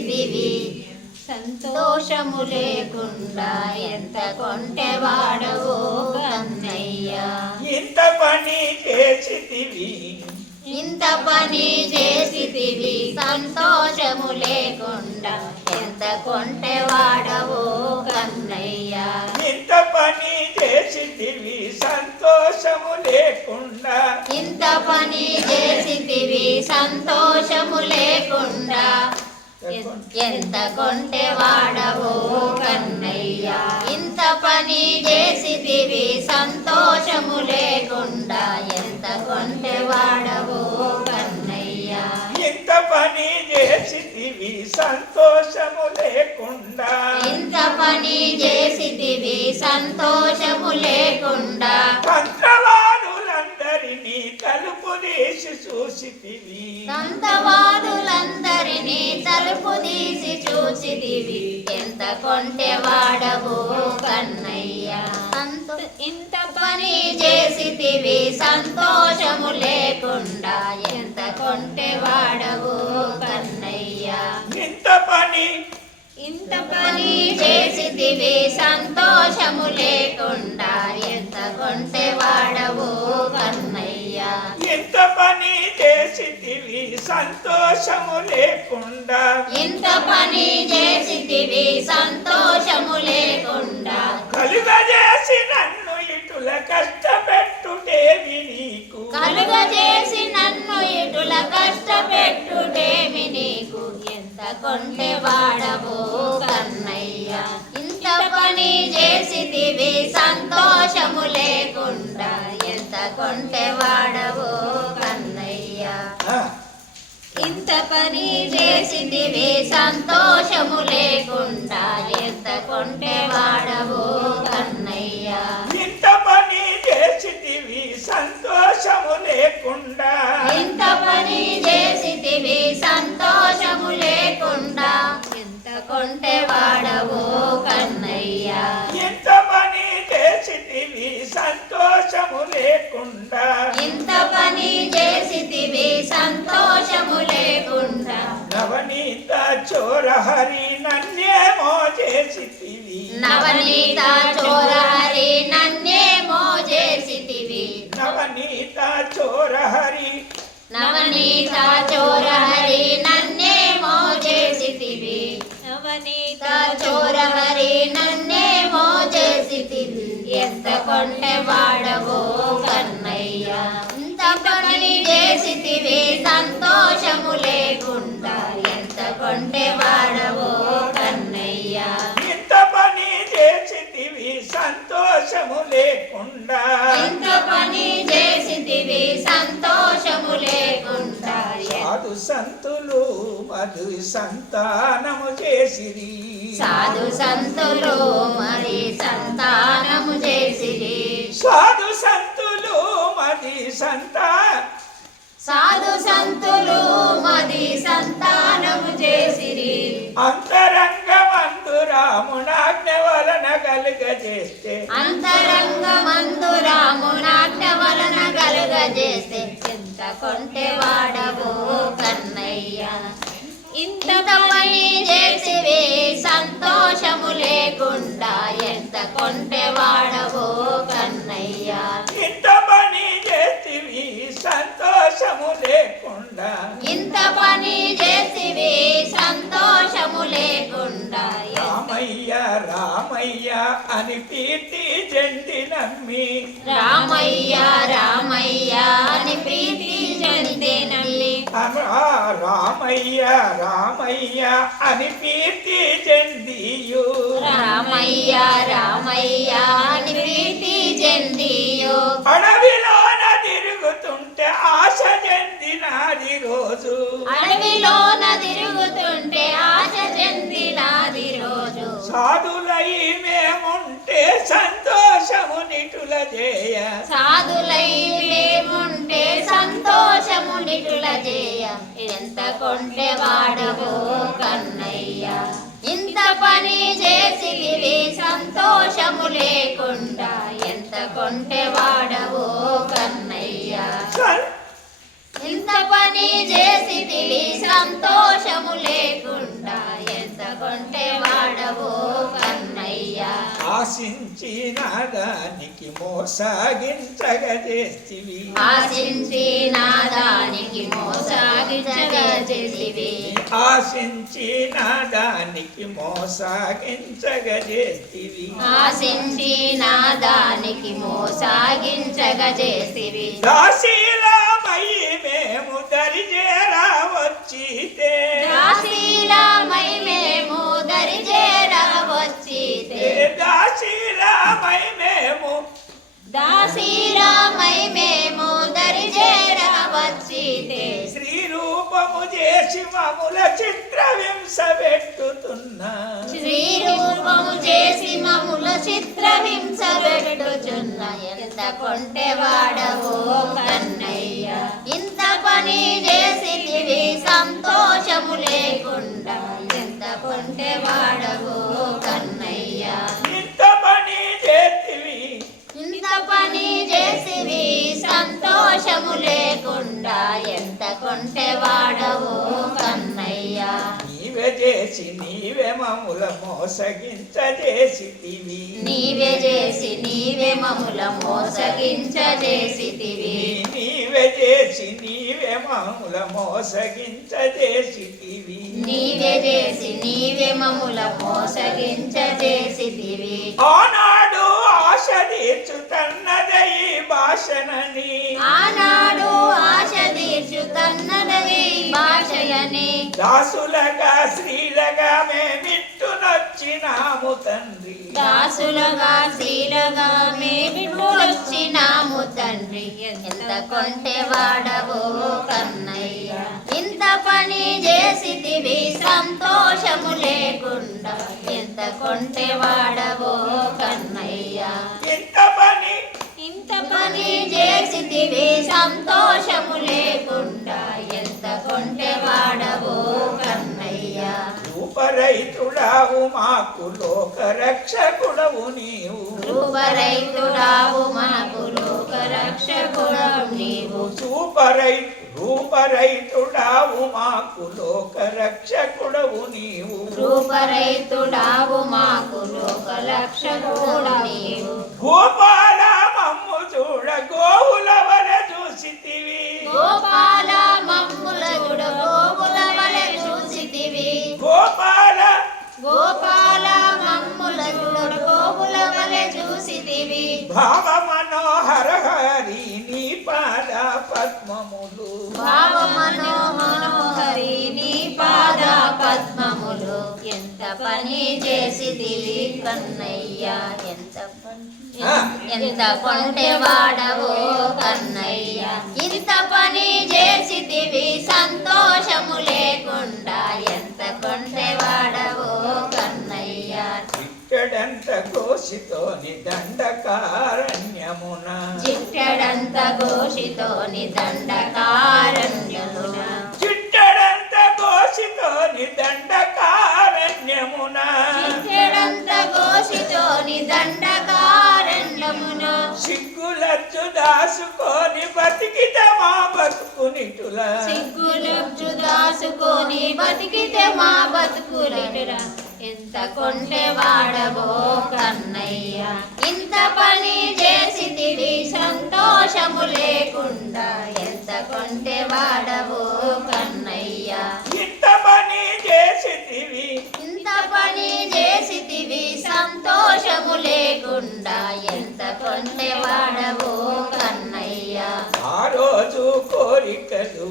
చేసితివి సంతోషము లేకుండా ఎంత కొంటెవాడవో కన్నయ్య. ఇంత పని చేసితివి. ఇంత పని చేసితివి. సంతోషము లేకుండా ఎంత కొంటెవాడవో కన్నయ్య. ఇంత పని చేసితివి. సంతోషము లేకుండా ఇంత పని చేసితివి. సంతోషము లేకుండా ఎంత కొంటె వాడవో కన్నయ్య. ఇంత పని చేసితివి సంతోషము లేకుండా ఎంత కొంటె వాడవో కన్నయ్య. ఇంత పని చేసితివి సంతోషము లేకుండా. ఇంత పని చేసితివి సంతోషము లేకుండా తీసి చూసితివి. సంతవాదులందరినీ తలుపు తీసి చూసిదివి ఎంత కొంటె వాడవో కన్నయ్య. ఇంత పని చేసితివి. సంతోషము లేకుండా ఎంత కొంటె వాడవో కన్నయ్య. ఇంత పని. ఇంత పని చేసితివి. సంతోషము లేకుండా ఎంత కొంటె వాడవో కన్నయ్య. ఇంత పని చేసితివి సంతోషము లేకుండా. ఇంత పని చేసితివి సంతోషము లేకుండా. కలుగజేసి నన్ను ఇటుల కష్టపెట్టుటేవి నీకు? కలుగజేసి నన్ను ఇటుల కష్టపెట్టుటేమి నీకు? ఎంత కొంటె వాడవో కన్నయ్య. ఇంత పని చేసితివి సంతోషము లేకుండా. కొంటె వాడవో కన్నయ్య. ఇంత పని చేసితివి సంతోషము లేకుండా ఎంత కొంటె వాడవో నవనీత చోరహరి నన్నేమో చేసితివి నవనీత చోరహరి. నవనీత చోరహరి నన్నేమో చేసితివి నవనీత చోరహరి నన్నేమో చేసితివి ఎంత కొంటె వాడవో కన్నయ్య. ఇంత పని చేసితివి సంతోషము లేకుండా సంతోషము లేకుండా ఇంత పని చేసితివి సంతోషము లేకుండా సాధు సంతులు మధు సంతానము చేసిరి. సాధు సంతులు మరి సంతానము చేసిరి. సాధు సంతులు మది సంతా సాధు సంతులు మది సంతానము చేసిరి. అంతరంగమందు రామునాజ్ఞ వలన కలుగజేస్తే. అంతరంగమందు రామునాజ్ఞ వలన కలుగజేస్తే. ఎంత కొంటె వాడవో కన్నయ్య. ఇంత పని చేసివి సంతోషము లేకుండా ఎంత కొంటె సంతోషము లేకుండా ఇంత పని చేసివి సంతోషము లేకుండా. రామయ్య రామయ్య అని పీటి జండి నమ్మి. రామయ్య రామయ్య అని ప్రీతి చెందినవి ఆ రామయ్య రామయ్య అని పీటి జండియు రామయ్య రామయ్య అని ప్రీతి చెందియో. అడవిలోన చెందినాది రోజు అడవిలోన తిరుగుతుంటే ఆశ చెందినాది రోజు. సాధులై మేముంటే సంతోషము నిటుల చేయ సాధులై మేముంటే సంతోషము నిటుల చేయ ఎంత కొంటె వాడవో కన్నయ్య. ఇంత పని చేసివి సంతోషము లేకుండా. ఎంత కొంటె వాడవో కన్నయ్య పని చేసితివి సంతోషము లేకుండా ఎంత కొంటే వాడవో ఆశించి ఆశించిన మోసాగించగ మోసాగించగా చేసివి ఆశించిన దానికి చేసివి ఆశించి దానికి మోసాగించగా చేసివి ఆశించిన దానికి మోసాగించగా చేసివి దాసి మేము దరిజేరా వచ్చితే. దాసీలమై మేము దరిజేరా వచ్చితే. దాశీలమై మేము. దాసీలమై మేము దరిజేరా వచ్చితే. శ్రీ రూపము చేసి మముల చిత్రవింస పెట్టుతున్నా. శ్రీ రూపము చేసి మముల చిత్ర హింస పెట్టుచున్న. ఎంత కొంటె వాడవో కన్నయ్య. ఇంత పని చేసితివి సంతోషము లేకుండా ఎంత కొంటె వాడవో కన్నయ్య. ఇంత పని చేతివి ఇంత పని చేసివి సంతోషము లేకుండా ఎంత కొంటె వాడవో కన్నయ్య. నీవే చేసి నీవే మముల మోసగించజేసితివి. నీవే చేసి నీవే మముల మోసగించజేసితివి. చేసి నీవే మముల మోసగించజేసితివి. నీవే చేసి నీవే మముల మోసగించజేసితివి. ఆనాడు ఆశ తీర్చుతన్నదయి భాషనని. ఆనాడు ఆశ తీర్చుతన్నదవి భాషయని దాసులగా స్త్రీలగా మేమిట్టునొచ్చినాము తండ్రి. దాసులగా శీలగా మేమిచ్చినాము తండ్రి. ఎంత కొంటె వాడవో కన్నయ్య. ఇంత పని చేసితివి సంతోషము లేకుండా. ఎంత కొంటె వాడవో కన్నయ్య. ఇంత పని. ఇంత పని చేసితివి సంతోషము లేకుండా. రూపరైతుడావు మాకు లోక రక్షకుడవు నీవు. రూపరైతుడావు మనకు లోక రక్షకుడవు నీవు. సూపరై రూపరైతుడావు మాకు లోక రక్షకుడవు నీవు. రూపరైతుడావు మాకు లోక రక్షకుడవు నీవు. గోపాల మమ్ము చూడ గోవుల వల చూసితివి చూసితివి. భావ మనోహర హరి నీ పాద పద్మములు భావ మనోహరి నీ పాద పద్మములు ఎంత పని చేసితివి కన్నయ్య. ఎంత పని ఎంత కొంటె వాడవో కన్నయ్య. ఇంత పని చేసితివి సంతోషము లేకుండా ఎంత కొంటె వాడవో ఇక్కడంత కోసితోని దండకారణ్యమున. చిట్టడంత ఘోషితోని దండకారణ్యమున. చిట్టడంత కోసితోని దండకారణ్యమున. చిట్టడంత ఘోషితోని దండకారణ్యమున. సిగ్గులచ్చు దాసుకొని బతికిత మా బతుకునిటుల సిగ్గులొచ్చు దాసుకొని బతికితే మా బతుకులేరా ఎంత కొంటె వాడవో కన్నయ్య. ఇంత పని చేసితివి సంతోషము లేకుండా ఎంత కొంటె వాడవో కన్నయ్య. ఇంత పని చేసితివి ఇంత పని చేసితివి సంతోషము లేకుండా ఎంత కొంటె వాడవో కన్నయ్య. ఆ రోజు కోరికలు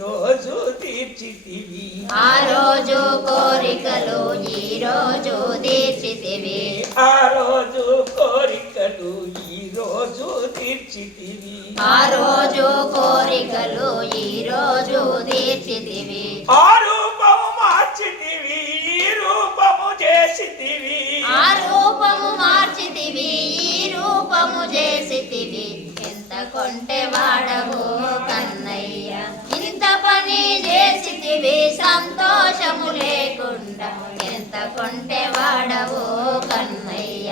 రోజు తీర్చితివి. ఆ రోజు కోరికలు ఈ రోజు తీర్చితివి. ఆ రోజు కోరికలు ఈ రోజు తీర్చితివి. ఆ రోజు కోరికలు ఈ రోజు తీర్చితివి. ఆ రూపము మార్చితివి ఈ రూపము చేసితివి. ఆ రూపము మార్చితివి ఈ రూపము చేసితివి. ఎంత కొంటె వాడవో సంతోషము లేకుండా ఎంత కొంటె వాడవో కన్నయ్య.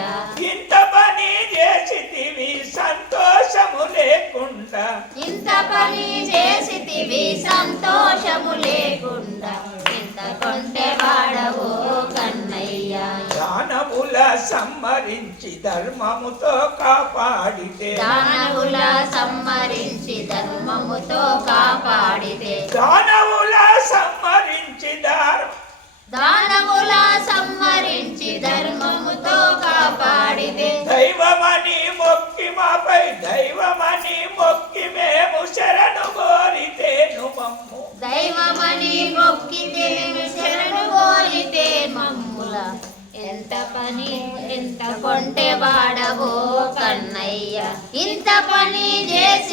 ఇంత పని చేసితివి సంతోషము లేకుండా ఇంత పని చేసితివి సంతోషము లేకుండా ఇంత కొంటె వాడవో కన్నయ్య. దానముల సమ్మరించి ధర్మముతో కాపాడితే. దానవుల సమ్మరించి ధర్మముతో కాపాడితే. దానవుల దైవమని మొక్కి మేము శరణు కోరితేను మమ్ము దైవమని మొక్కితే శరణు కోరితే మమ్ముల. ఎంత పని ఎంత కొంటే వాడవో కన్నయ్య. ఇంత పని చేసి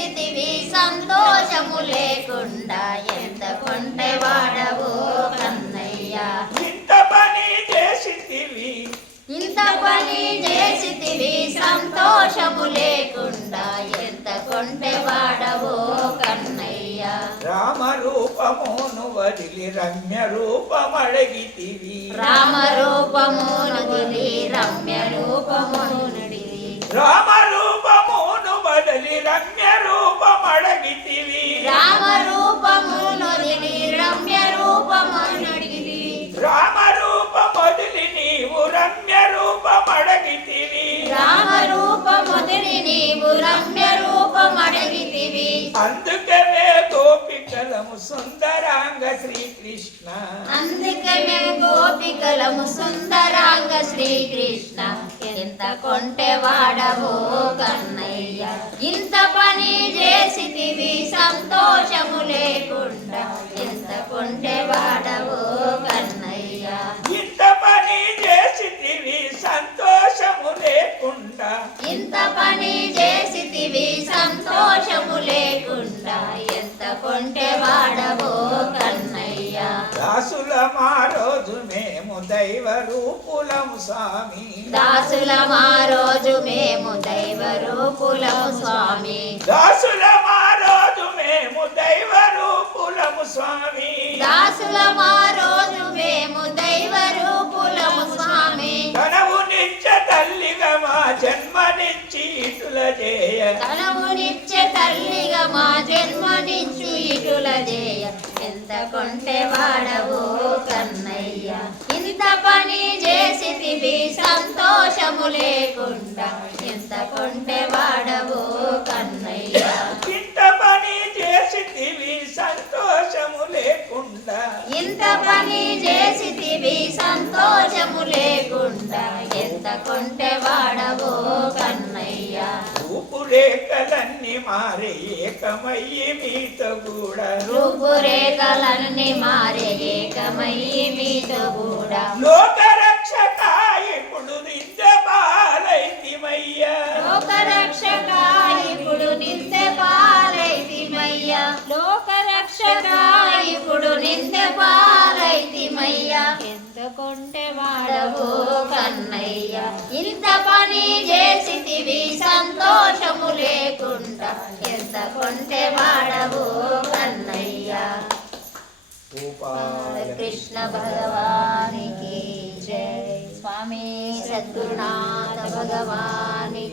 సంతోషము లేకుండా ఎంత కొంటె వాడవో కన్నయ్య. రామ రూపమును వదిలి రమ్య రూపమడగితివి రామ రూపమును దిలి రమ్య రూపమును రామ రూపమును వదిలి రమ్య రూపమడగితివి రామ రూపమును దిలి రమ్య రూపమును అందుకనే గోపికలము సుందరాంగ శ్రీకృష్ణ. అందుకే మేము గోపికలము సుందరాంగ శ్రీకృష్ణ. ఎంత కొంటె వాడవో కన్నయ్య. ఇంత పని చేసితివి సంతోషము లేకుండా. ఎంత కొంటె వాడవో కన్నయ్య. ఇంత పని చేసితివి సంతోషము లేకుండా ఇంత పని చేసితివి సంతోషము లేకుండా. ఎంత కొంటె వాడవో కన్నయ్య. దాసుల మా రోజు మేము దైవ రూపులము స్వామి. దాసుల మా రోజు మేము దైవ రూపులము స్వామి. దాసుల మా రోజు మేము దైవ రూపులము స్వామి. దాసుల మా రోజు మేము దైవ రూపులము స్వామి. నిత్య తల్లిగా మా జన్మనిచ్చి ఇటుల చేయ తనవునిచ్చే తల్లిగా మా జన్మనిచ్చు ఇటుల చేయ ఎంత కొంటె వాడవో కన్నయ్య. ఇంత పని చేసితివి సంతోషము లేకుండా. ఎంత కొంటె వాడవో కన్నయ్య. ఇంత పని చేసితివి సంతోషము లేకుండా. ఇంత పని చేసితివి సంతోషము లేకుండా. ఎంత కొంటె వాడవో కన్నయ్య. రూపురేఖలన్నీ మారే ఏకమయ్యి మీతో కూడా. రూపురేఖలన్నీ మారే ఏకమయ్యి మీతో కూడా. లోక రక్షక ఇప్పుడు నిత్య బాలైతిమయ్యా లోకరక్షక ఇప్పుడు నిత్య పాలైతిమయ్య లోకరక్షక ఇప్పుడు నిత్య పాలైతిమయ్య ఎంత కొంటె వాడవో కన్నయ్య. ఇంత పని చేసితివి సంతోషము లేకుండా ఎంత కొంటె వాడవో కన్నయ్య. కృష్ణ భగవానికి జై. స్వామి సద్గురునాథ భగవాని